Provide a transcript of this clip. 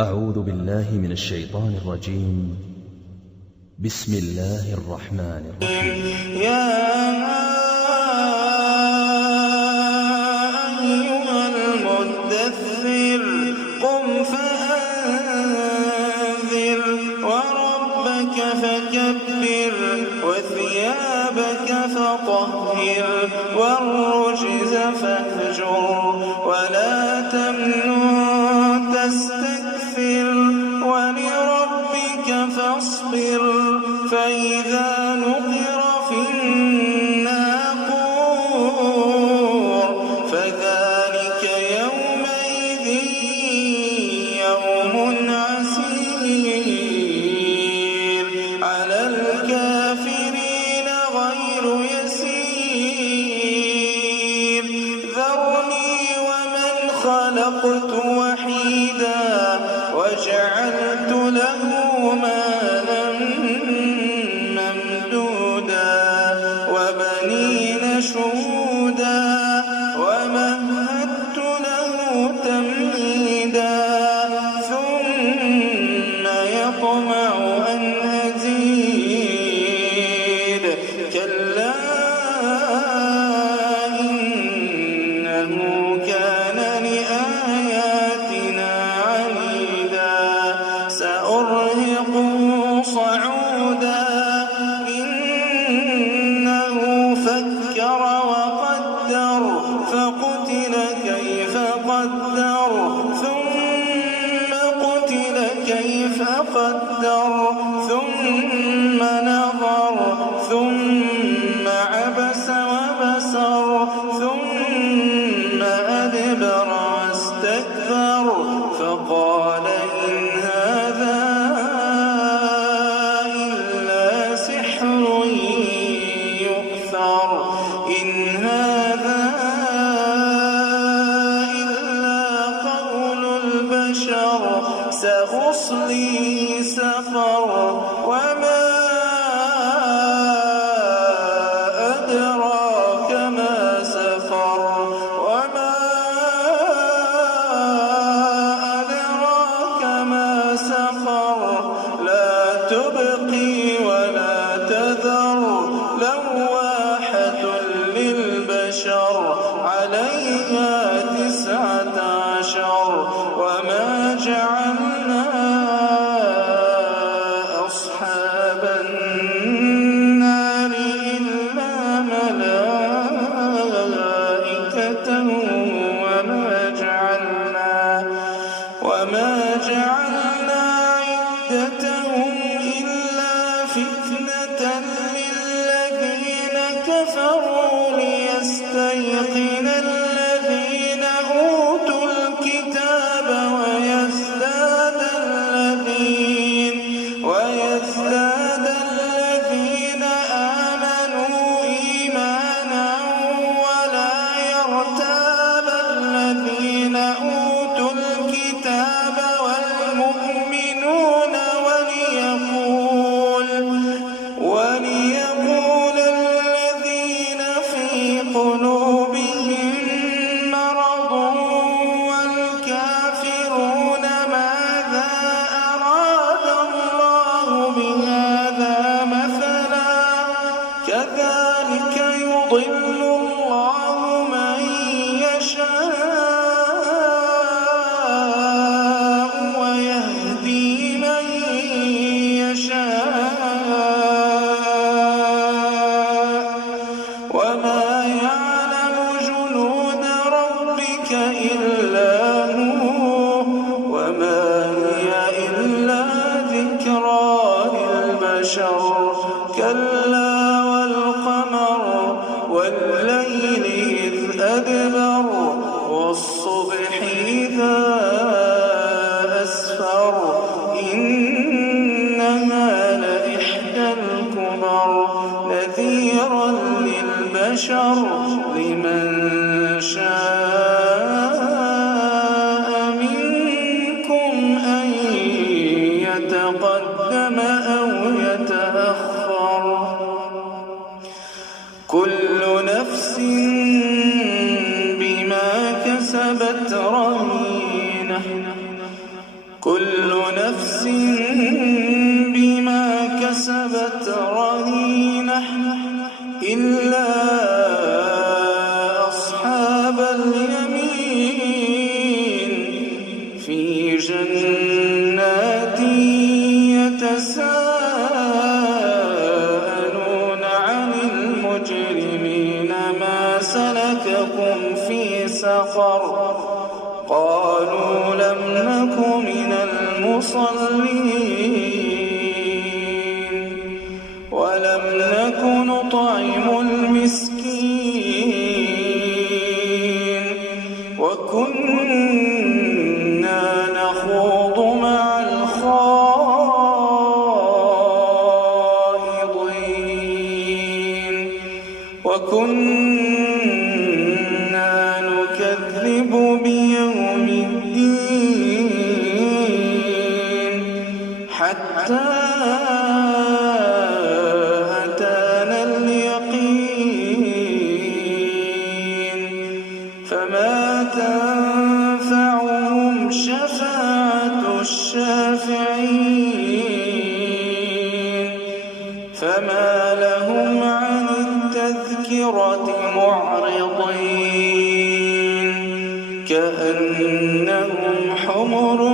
أعوذ بالله من الشيطان الرجيم. بسم الله الرحمن الرحيم. يا أيها المدثر قم فأنذر وربك فكبر وثيابك فطهر والرجز فاهجر ولا تمنن تستكثر ولربك فاصبر فإذا نقر في الناقور فذلك يومئذ يوم عسير على الكافرين غير يسير ذرني ومن خلقت وحيدا وجعلت له مالا ممدودا وبنين شهودا ومهدت له تمهيدا ثم يطمع أن أزيد كلا إنه كان لآياتنا عنيدا سأرهقه صعودا إنه فكر وقدر فقتل كيف قدر ثم قتل كيف قدر ثم نظر ثم عبس وبسر ثم أدبر واستكبر فقال إن هذا إلا سحر يؤثر إن هذا إلا قول البشر سأصليه سقر وما أدراك ما سقر وما أدراك ما سقر لا تبقي ولا تذر لواحة للبشر عليها 19 وما جعلنا أصحاب النار إلا ملائكة وما جعلنا عدتهم إلا فتنة للذين كفروا ليستيقن الذين أوتوا الكتاب ويزداد الذين آمنوا إيمانا ولا يرتاب الذين أوتوا الكتاب كل نفس بما كسبت رهينة إلا أصحاب اليمين في جنات يتساءلون عن المجرمين ما سلككم في سقر قالوا لم نك من المصلين ولم نك نطعم المسكين وكنا نخوض مع الخائضين وكنا نكذب بيوم الدين حتى أتانا اليقين فما تنفعهم شفاعة الشافعين فما لهم عن التذكرة معرضين كأنهم حمر